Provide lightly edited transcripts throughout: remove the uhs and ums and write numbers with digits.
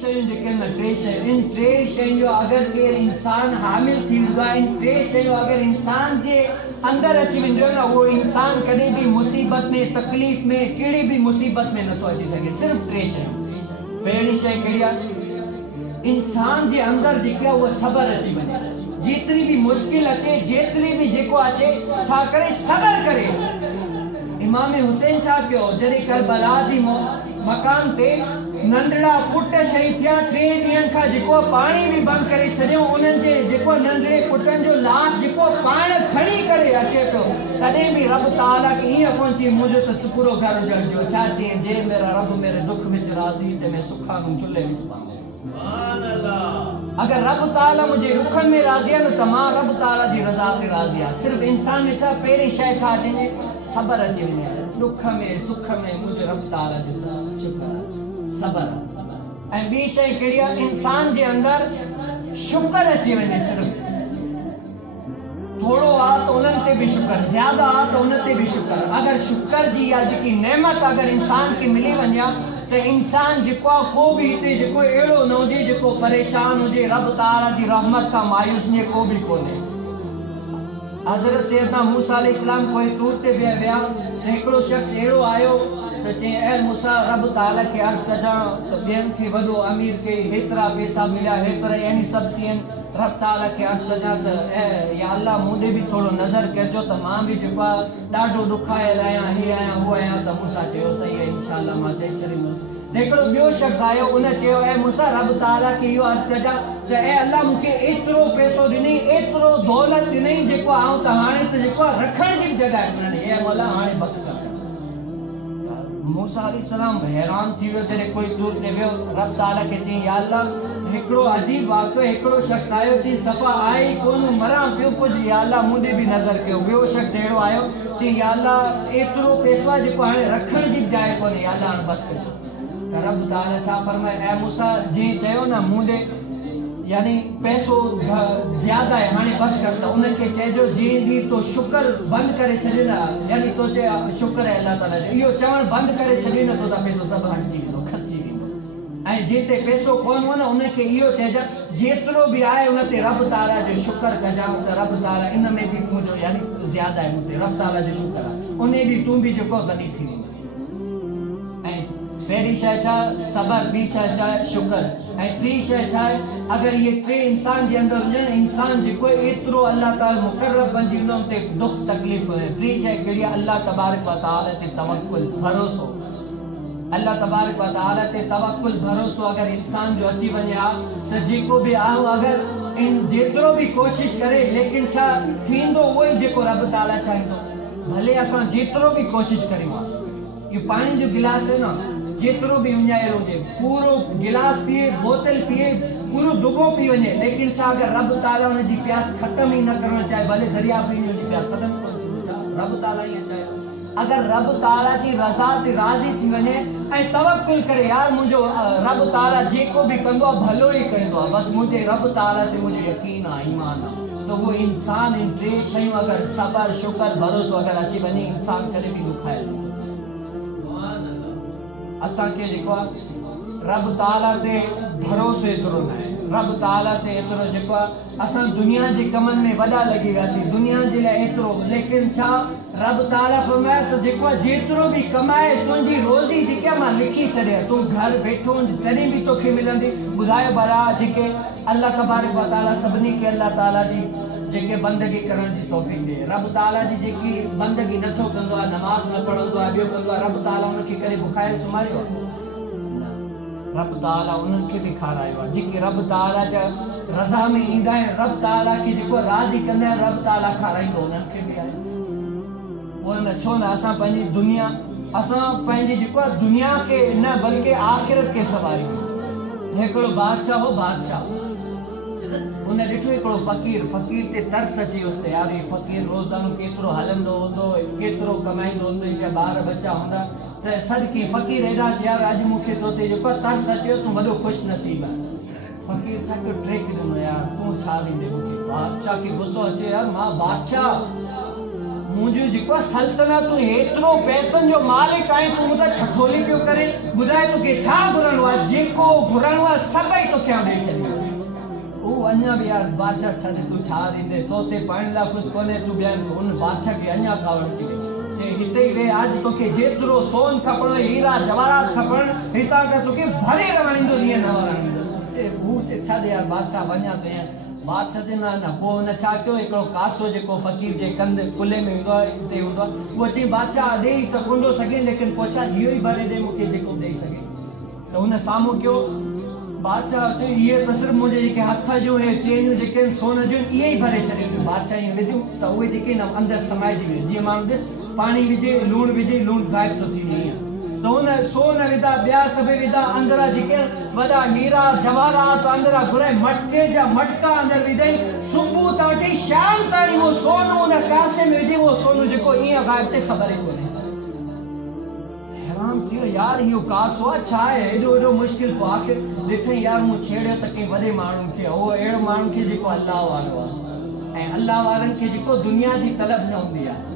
शयूं जेके न टे शयूं इन टे शयुनि जो अगरि केरु इंसान हामिल थी वेंदो आहे, इन टे शयूं अगरि इंसान जे अंदरि अची वेंदियूं न, उहो इंसान कॾहिं बि मुसीबत में तकलीफ़ में कहिड़ी बि मुसीबत में नथो अची सघे। सिर्फ़ु टे शयूं। पहिरीं शइ कहिड़ी आहे? इंसान जे अंदरि जेकी आहे उहा सबर अची वञे। जेतिरी बि मुश्किल अचे, जेतिरी बि जेको अचे, छा करे सबर करे। इमाम हुसैन छा कयो, जॾहिं करबला जी मकान ते नंढड़ा पुट शहीद थिया, 3 ॾींहंनि खां जेको पाणी बि बंदि करे छॾियो, उन्हनि जे जेको नंढड़े पुटनि जो लाश जेको पाण खणी करे अचे पियो, तॾहिं बि रब ताला खे ईअं कोन चई मुंहिंजो त सुकुरो घर हुजण जो। छा चई, जे मेरा रब मेरे दुख विच राज़ी ते मैं सुखा नूं चुल्हे विच पाऊं। सुभान अल्लाह। अगर रब ताला मुझे दुखन में राज़ी है न, त मां रब ताला जी रज़ा ते राज़ी आहे। सिर्फ़ इंसान में छा पहिरीं शइ छा अचे, सबर अची वञे। दुख में सुख में मुझे रब ताला जो शुक्र आहे, सबर। ऐं ॿी शइ कहिड़ी आहे? इंसान जे अंदरि शुक्र अची वञे। सिर्फ़ थोड़ो आ तो उन्हनि ते बि शुक्र, ज़्यादा आ तो उन ते बि शुक्र। अगर शुक्र जी या जेकी नेमत अगर इंसान खे मिली वञे त इंसान जेको आहे को बि हिते जेको अहिड़ो न हुजे जेको परेशान हुजे, रब ताला जी रहमत खां मायूस ने को बि कोन्हे। हज़रत सैयदना मूसा अलैहिस्सलाम कोई तूर ते विया, हिकिड़ो शख़्स अहिड़ो आयो त चई, ए मूसा रब ताला खे अर्ज़ कजां त ॿियनि खे वॾो अमीर खे हेतिरा पैसा मिलिया, हेतिरा यानी सभु थियनि, रब ताला खे अर्ज़ कजां त ए या अल्लाह मूंॾे बि थोरो नज़र कजो त मां बि जेको आहे ॾाढो ॾुखायल आहियां, हीअ आहियां हू आहियां। त मूसा चयो सही आहे, इंशाअल्लाह मां चई छॾींदुसि। हिकिड़ो ॿियो शख़्स आयो, उन चयो, ए मूसा रब ताला खे इहो अर्ज़ कजां त ए अल्लाह मूंखे एतिरो पैसो ॾिनई, एतिरो दौलत ॾिनई, जेको आऊं त हाणे त जेको आहे रखण जी जॻह कोन्हे, ए मौला हाणे बसि कर। मूसा अलैहिस्सलाम हैरान थी वियो जॾहिं कोई दूर ते वियो, रब ताला खे चई, या अल्लाह हिकिड़ो अजीब वाक़ियो, हिकिड़ो शख़्स आयो, चई सफ़ा आहे कोन, मरां पियो कुझु, या अल्लाह मूंॾे बि नज़र कयो। ॿियो शख़्स अहिड़ो आयो, चई या अल्लाह एतिरो पैसो आहे जेको हाणे रखण जी जाइ कोन्हे, या अल्लाह हाणे बसि कर। रब ताला छा फरमाए, ऐं मूसा जीअं चयो न मूंॾे यानी पैसो ज़्यादा आहे, हाणे बसि कर। त उनखे चइजो जंहिं ॾींहुं तो शुक्र बंदि करे छॾे न, यानी तो चए शुक्र आहे अल्लाह ताला जो, इहो चवणु बंदि करे छॾे न, तो त पैसो सभु हटिजी वेंदो, खसिजी वेंदो। ऐं जिते पैसो कोन हो न, उनखे इहो चइजां जेतिरो बि आहे उन ते रब ताला जो शुक्र कजां त रब ताला इन में बि मुंहिंजो यानी ज़्यादा आहे, मूं ते रब ताला जो शुक्र आहे, उन ॾींहुं तूं बि जेको गॾी थी वेंदो। ऐं पहिरीं शइ छा? सबर। ॿी शइ छा आहे? शुक्र। ऐं टी शइ छा आहे? अगरि इहे टे इंसान जे अंदरि हुजनि, इंसान जेको एतिरो अल्लाह ताला मुक़र्रब बणिजी वेंदो, उन ते दुख तकलीफ़ कोन्हे। टी शइ कहिड़ी आहे? अल्लाह तबारक व तआला ते तवक्कुल, भरोसो। अल्लाह तबारक व तआला ते तवक्कुल, भरोसो अगरि इंसान जो अची वञे हा त जेको बि आऊं अगरि जेतिरो बि कोशिशि करे, लेकिन छा थींदो उहो ई जेको रब ताला चाहींदो। भले असां जेतिरो बि कोशिशि करियूं आहे, इहो पाणी जो गिलास है न, जेतिरो भी उञायल हुजे, पूरो गिलास पिए, बोतल पिए, पूरो दुगो पी वञे, लेकिन छा अगर रब ताला उन जी प्यास खत्म ही न करणु चाहे, भले दरिया पीने उन जी प्यास खत्म कोन थींदी, रब ताला ईअं चाहे। अगर रब ताला जी रज़ा ते राज़ी थी वञे ऐं तवक्कुल करे, यार मुंहिंजो रब ताला जेको भी कंदो आहे भलो ही कंदो आहे, बस मुंहिंजे रब ताला ते मुंहिंजो यकीन आहे, ईमान आहे, तो वो इंसान इन टे शयूं अगर सबर, शुक्र, भरोसो अगर अची वञे, इंसान कॾहिं भी दुखायल न। असांखे जेको आहे रब ताला ते भरोसो एतिरो न आहे, रब ताला ते एतिरो जेको आहे असां दुनिया जे कमनि में वॾा लॻी वियासीं, दुनिया जे लाइ एतिरो, लेकिन छा रब ताला फरमाए त जेको आहे जेतिरो बि कमाए तुंहिंजी रोज़ी जेकी आहे मां लिखी छॾिया, तूं घर वेठो तॾहिं बि तोखे मिलंदी। ॿुधायो भला जेके अल्लाह तबारक व तआला सभिनी खे अल्लाह ताला जी जेके बंदगी करण जी तौफ़ीक़ ॾे, रब ताला जी जेकी बंदगी नथो कंदो आहे, नमाज़ न पढ़ंदो आहे, ॿियो कंदो आहे, रब ताला उनखे करे बुखायल सुम्हारियो आहे? रब ताला उन्हनि खे बि खारायो आहे जेके रब ताला जा रज़ा में ईंदा आहिनि, रब ताला खे जेको राज़ी कंदा आहिनि, रब ताला खाराईंदो उन्हनि खे बि आहे। उहो न छो न असां पंहिंजी दुनिया, असां पंहिंजी जेको आहे दुनिया खे न बल्कि आख़िरत खे संभालियूं। हिकिड़ो बादशाह हो, बादशाह उन ॾिठो हिकिड़ो फ़क़ीर ते तरस अची वियुसि, यार हे फ़क़ीर रोज़ानो केतिरो हलंदो हूंदो, केतिरो कमाईंदो हूंदो, जा ॿार बच्चा हूंदा, त सदके फ़क़ीर हेॾा यार अॼु मूंखे तो ते जेको तरस अचियो, तूं वॾो ख़ुशि नसीब आहे। फ़क़ीर छा कयो, ट्रेक ॾिनो, यार तूं छा ॾींदे मूंखे? बादशाह खे गुस्सो अचे, यार मां बादशाह, मुझे जिको सल्तनत तू एतरो पैसन जो मालिक आए तू मुझे ठठोली पियो करे बुधाए तो के छा घुरणो आ जेको घुरणो आ सभई तो क्या दे छॾियो ओ अन्या भी यार बादशाह छने तू छा दींदे तोते पाण ला कुछ कोने तू ॿियनि उन बादशाह के अन्या खावण ची जे हिते वे आज तो के जेतरो सोन खपणो हीरा जवाहरात खपण हिता का तो के भरे रवणींदो दिए न वरणींदो जे भूच छा दे यार बादशाह वन्या ते बादशाह जे ना पो न छा कयो एकड़ो कासो जेको फकीर जे कंद कुले में हुंदो ते हुंदो वो ची बादशाह दे त कोंडो सके लेकिन पोछा इयो ही भरे दे मुके जेको दे सके तो हुन सामो कयो बादशाह चयो ये त सिर्फ मुझे जेके हथ जो हे चेनियूं जेके सोन जो ये ही भरे छॾियो बादशाह ये विधियूं त उहे जेके न अंदर समाइजी वियो जीअं माण्हू ॾिस पाणी विझे लूण विझे लूण गायब तो थी वञे तो उन सोन विधा ॿिया सभु विधा अंदरा जेके वॾा हीरा जवाहरात अंदरा घुराए मटके जा मटका अंदर विधई सुबुह तां वठी शाम ताईं वो सोनो उन कासे में विझी वो सोनो जेको ईअं गायब ते ख़बर ई कोन्हे हैरान थियो यार इहो कासो आहे छा आहे एॾो एॾो मुश्किल पोइ आख़िर ॾिठई यार मूं छेड़ियो त कंहिं वॾे माण्हुनि खे उहो अहिड़ो माण्हुनि खे जेको अलाह वारो आहे ऐं अलाह वारनि खे जेको दुनिया जी तलब न हूंदी आहे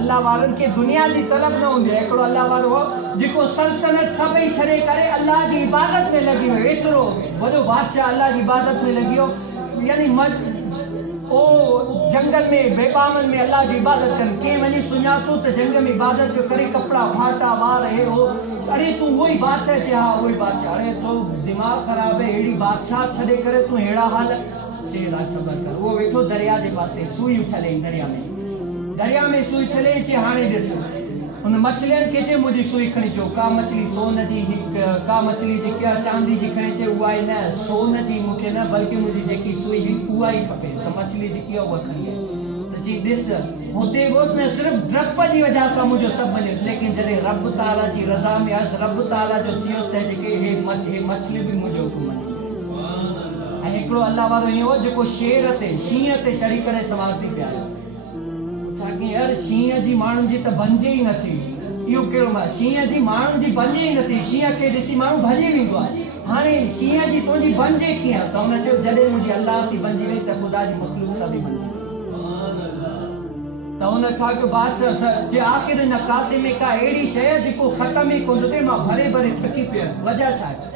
अल्लाह वारनि के दुनिया जी तलब न हूंदी आहे हिकिड़ो अल्लाह वारो हो जेको सल्तनत सभई छॾे करे अल्लाह जी इबादत में लॻी वियो एतिरो वॾो बादशाह अल्लाह जी इबादत में लॻी वियो यानी ओ जंगल में बेबामन में अल्लाह जी इबादत कनि के वञी सुञातो त जंग में इबादत जो करे कपड़ा फाटा वार हे हो अरे तू वही बादशाह चे हाँ वही बादशाह अरे तो दिमाग खराब है एड़ी बादशाह छॾे करे तू हेड़ा हाल चे राज सबर कर वो वेठो दरिया जे पासे सुई उछले दरिया में सुई चले चे हाणे ॾिस उन मछलियन के चे मुझी सुई खणी चो का मछली सोन जी का मछली जी क्या चांदी जी खणी चे उहा ही न सोन जी मुखे न बल्कि मुझी जेकी सुई उहा ही खपे त मछली जी कियो उहा खणी त जी ॾिस होते गोस में सिर्फ ड्रप जी वजह सां मुझो सब मिले लेकिन जॾहिं रब ताला जी रज़ा में अस रब ताला जो थियोस त जेके हे मछली भी मुझो हुकुम ऐं हिकिड़ो अल्लाह वारो इहो जेको शेर ते शींहं ते चढ़ी करे समाधि पिया यार शींहं जी माण्हुनि जी त बंजे ई नथी इहो कहिड़ो मां शींहं जी माण्हुनि जी बंजे ई नथी शींहं खे ॾिसी माण्हू भॼी वेंदो आहे हाणे शींहं जी तुंहिंजी बंजे कीअं त हुन चयो जॾहिं मुंहिंजी अल्लाह सी बंजी वई त ख़ुदा जी मख़लूक सां बि बंजी त हुन छा कयो बादशाह जे आख़िर हिन कासे में का अहिड़ी शइ जेको ख़तम ई कोन थिए मां भरे भरे थकी पियो वजह छा आहे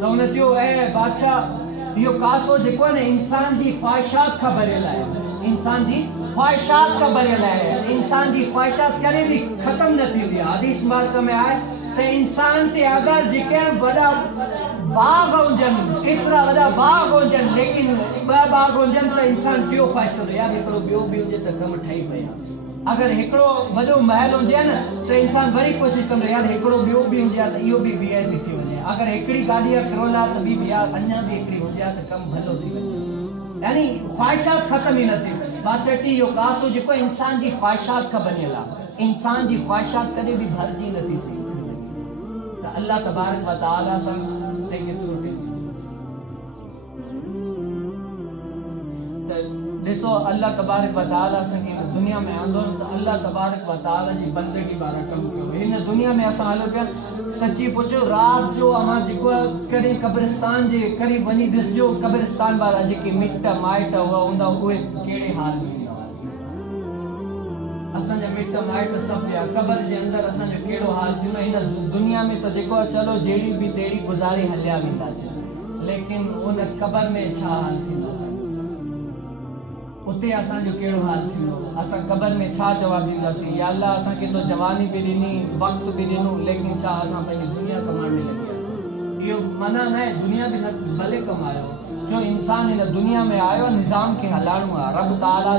त हुन चयो ऐं बादशाह इहो कासो जेको आहे न इंसान जी ख़्वाहिशात खां भरियल आहे इंसान जी ख्वाहिशात का भरियल है इंसान जी ख्वाहिशात करे भी खत्म न थी हदीस मार्ग में आए तो इंसान ते अगर जेके वॾा बाग हुजनि एतिरा वॾा बाग हुजनि लेकिन ॿ बाग हुजनि त इंसान टियों ख्वाहिश कंदो यार हिकिड़ो ॿियो बि हुजे त कमु ठही पिया अगर हिकिड़ो वॾो महल हुजे न त इंसान वरी कोशिशि कंदो यार हिकिड़ो ॿियो बि हुजे त इहो बि ॿीहर बि थी वञे अगर हिकिड़ी गाॾी करोला त ॿी बि यार अञा बि हिकिड़ी हुजे त कमु भलो थी वञे यानी ख्वाहिशात खत्म ही न थी बादशाह चई इहो कासो जेको इंसान जी ख्वाहिशात खां बनियल आहे इंसान जी ख्वाहिशात कॾहिं बि भरिजी नथी सघे त अल्लाह तबारक व तआला सां से केतिरो त ॾिसो अल्लाह तबारक व तआला सां दुनिया में आंदो त अल्लाह तबारक व तआला जी बंदगी वारा कमु कयो हिन दुनिया में असां हलो पिया सची पुछो रात जो अमां जेको कॾहिं कब्रिस्तान जे करीब वञी ॾिसजो कब्रिस्तान वारा जेके मिट माइट हुआ हूंदा उहे कहिड़े हाल में असांजा मिट माइट सभु पिया क़बर जे अंदरि असांजो कहिड़ो हाल थींदो हिन दुनिया में त जेको चलो जहिड़ी बि तहिड़ी गुज़ारे हलिया वेंदासीं लेकिन उन क़बर में छा हाल थींदो असांजो उते असांजो कहिड़ो हाल थींदो असां क़बर में छा जवाबु ॾींदासीं या अल्लाह असांखे तो जवानी बि ॾिनी वक़्तु बि ॾिनो लेकिन छा असां पंहिंजी दुनिया कमाइण में लॻी वियासीं इहो मना न आहे दुनिया बि न भले कमायो जो इंसान हिन दुनिया में आयो निज़ाम खे हलाइणो आहे रब ताला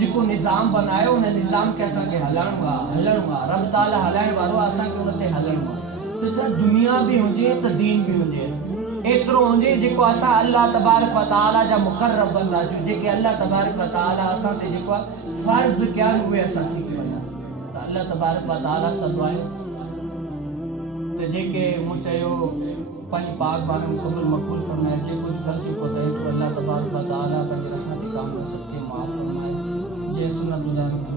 जेको निज़ाम बनायो उन निज़ाम खे असांखे हलाइणो आहे रब ताला हलाइण वारो आहे असांखे उन ते हलणो आहे त छा दुनिया बि हुजे त दीन बि हुजे एतिरो हुजे जेको असां अल्लाह तबारक व तआला जा मुक़र्रब बंदा आहियूं जेके अल्लाह तबारक व तआला असां ते जेको आहे फ़र्ज़ कया आहिनि उहे असां सिखी वञूं त अल्लाह तबारक व तआला सां दुआयूं त जेके मूं चयो पंहिंजे पाक बारे में क़बूल मक़बूल फरमाए जे कुझु ग़लती कोताही अल्लाह तबारक व तआला पंहिंजे रहमत काम सबके माफ़ फरमाए जय सुन्नत